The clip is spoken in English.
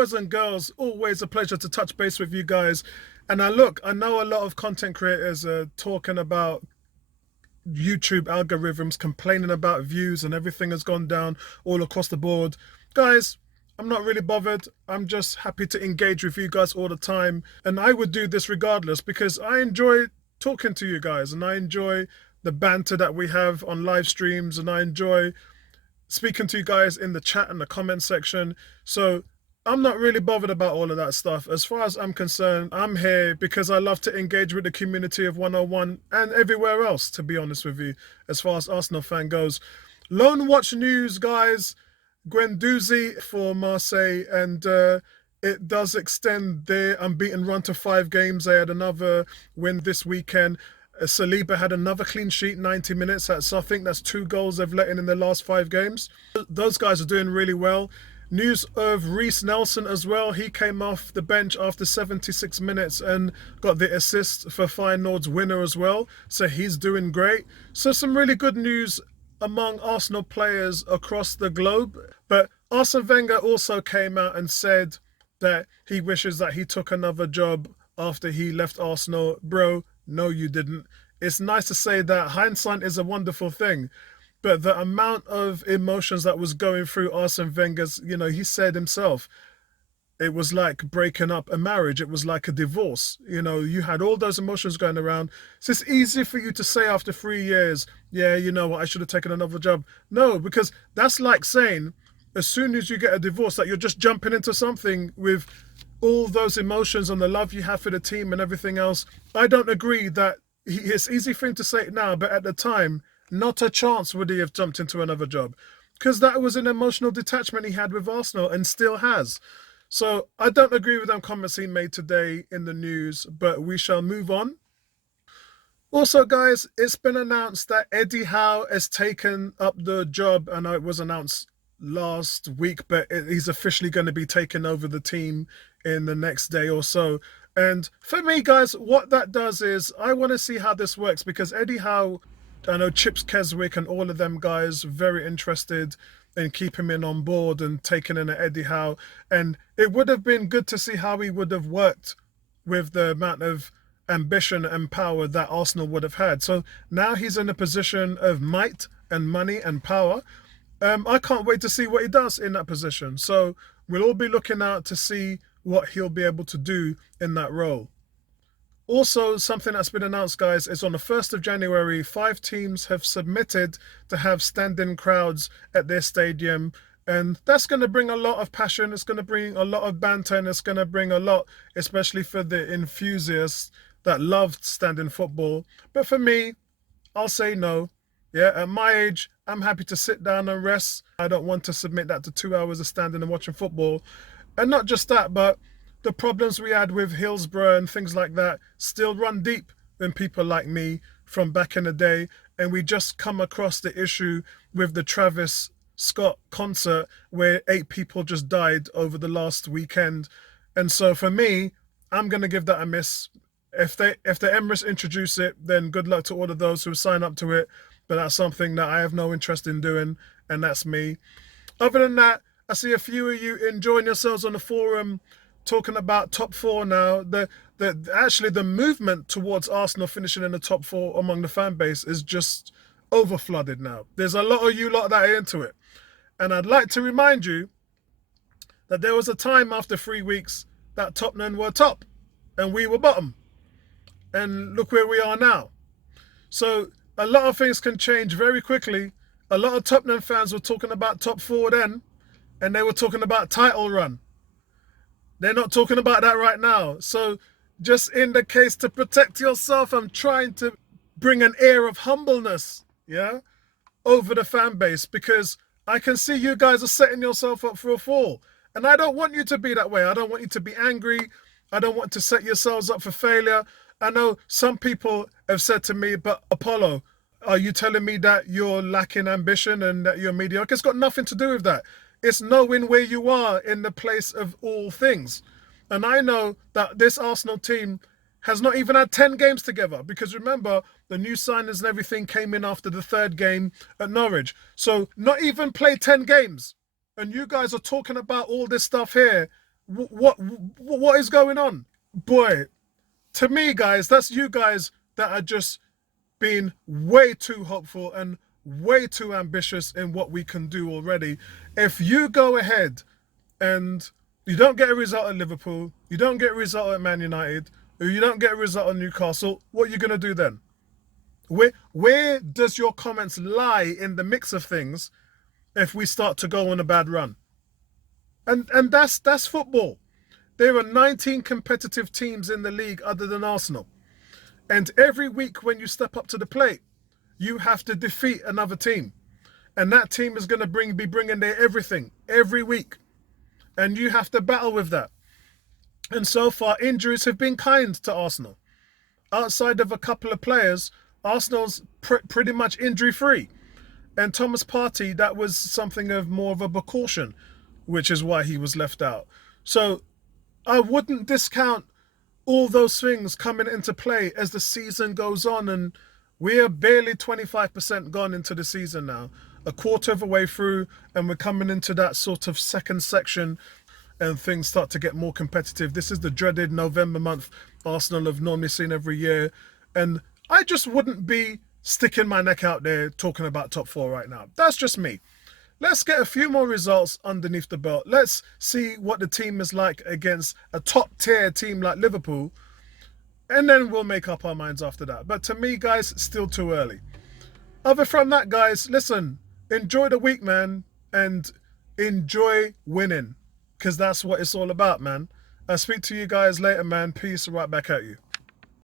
boys and girls, always a pleasure to touch base with you guys. And I know a lot of content creators are talking about YouTube algorithms, complaining about views and everything has gone down all across the board. Guys, I'm not really bothered. I'm just happy to engage with you guys all the time. And I would do this regardless because I enjoy talking to you guys and I enjoy the banter that we have on live streams and I enjoy speaking to you guys in the chat and the comment section. So I'm not really bothered about all of that stuff. As far as I'm concerned, I'm here because I love to engage with the community of 101 and everywhere else, to be honest with you, as far as Arsenal fan goes. Lone Watch news, guys. Guendouzi for Marseille, and it does extend their unbeaten run to 5 games. They had another win this weekend. Saliba had another clean sheet, 90 minutes. So I think that's 2 goals they've let in the last 5 games. Those guys are doing really well. News of Reiss Nelson as well. He came off the bench after 76 minutes and got the assist for Feyenoord's winner as well. So he's doing great. So some really good news among Arsenal players across the globe. But Arsene Wenger also came out and said that he wishes that he took another job after he left Arsenal. Bro, no, you didn't. It's nice to say that hindsight is a wonderful thing, but the amount of emotions that was going through Arsene Wenger's, he said himself, it was like breaking up a marriage. It was like a divorce. You had all those emotions going around. So it's easy for you to say after 3 years, yeah, you know what, I should have taken another job. No, because that's like saying as soon as you get a divorce that you're just jumping into something with all those emotions and the love you have for the team and everything else. I don't agree that it's easy for him to say it now, but at the time, not a chance would he have jumped into another job because that was an emotional detachment he had with Arsenal and still has. So I don't agree with them comments he made today in the news, but we shall move on. Also, guys, it's been announced that Eddie Howe has taken up the job. I know it was announced last week, but he's officially going to be taking over the team in the next day or so. And for me, guys, what that does is I want to see how this works because Eddie Howe, I know Chips Keswick and all of them guys very interested in keeping him on board and taking in Eddie Howe. And it would have been good to see how he would have worked with the amount of ambition and power that Arsenal would have had. So now he's in a position of might and money and power. I can't wait to see what he does in that position. So we'll all be looking out to see what he'll be able to do in that role. Also, something that's been announced, guys, is on the 1st of January, 5 teams have submitted to have stand-in crowds at their stadium. And that's going to bring a lot of passion. It's going to bring a lot of banter, and it's going to bring a lot, especially for the enthusiasts that love stand-in football. But for me, I'll say no. Yeah, at my age, I'm happy to sit down and rest. I don't want to submit that to 2 hours of standing and watching football. And not just that, but the problems we had with Hillsborough and things like that still run deep in people like me from back in the day. And we just come across the issue with the Travis Scott concert where 8 people just died over the last weekend. And so for me, I'm going to give that a miss. If the Emirates introduce it, then good luck to all of those who sign up to it. But that's something that I have no interest in doing, and that's me. Other than that, I see a few of you enjoying yourselves on the forum talking about top 4 now. Actually, the movement towards Arsenal finishing in the top 4 among the fan base is just overflooded now. There's a lot of you lot that are into it. And I'd like to remind you that there was a time after 3 weeks that Tottenham were top and we were bottom. And look where we are now. So a lot of things can change very quickly. A lot of Tottenham fans were talking about top 4 then, and they were talking about title run. They're not talking about that right now. So just in the case to protect yourself, I'm trying to bring an air of humbleness, yeah, over the fan base because I can see you guys are setting yourself up for a fall. And I don't want you to be that way. I don't want you to be angry. I don't want to set yourselves up for failure. I know some people have said to me, but Apollo, are you telling me that you're lacking ambition and that you're mediocre? It's got nothing to do with that. It's knowing where you are in the place of all things. And I know that this Arsenal team has not even had 10 games together because remember, the new signings and everything came in after the 3rd game at Norwich. So not even played 10 games. And you guys are talking about all this stuff here What is going on? Boy, to me, guys, that's you guys that are just being way too hopeful and way too ambitious in what we can do already. If you go ahead and you don't get a result at Liverpool, you don't get a result at Man United, or you don't get a result at Newcastle, what are you going to do then? Where does your comments lie in the mix of things if we start to go on a bad run? And that's football. There are 19 competitive teams in the league other than Arsenal. And every week when you step up to the plate, you have to defeat another team. And that team is going to be bringing their everything every week. And you have to battle with that. And so far, injuries have been kind to Arsenal. Outside of a couple of players, Arsenal's pretty much injury-free. And Thomas Partey, that was something of more of a precaution, which is why he was left out. So I wouldn't discount all those things coming into play as the season goes on, and we are barely 25% gone into the season now, a quarter of a way through, and we're coming into that sort of second section and things start to get more competitive. This is the dreaded November month Arsenal have normally seen every year, and I just wouldn't be sticking my neck out there talking about top four right now. That's just me. Let's get a few more results underneath the belt. Let's see what the team is like against a top-tier team like Liverpool, and then we'll make up our minds after that. But to me, guys, still too early. Other from that, guys, listen, enjoy the week, man, and enjoy winning, because that's what it's all about, man. I'll speak to you guys later, man. Peace, right back at you.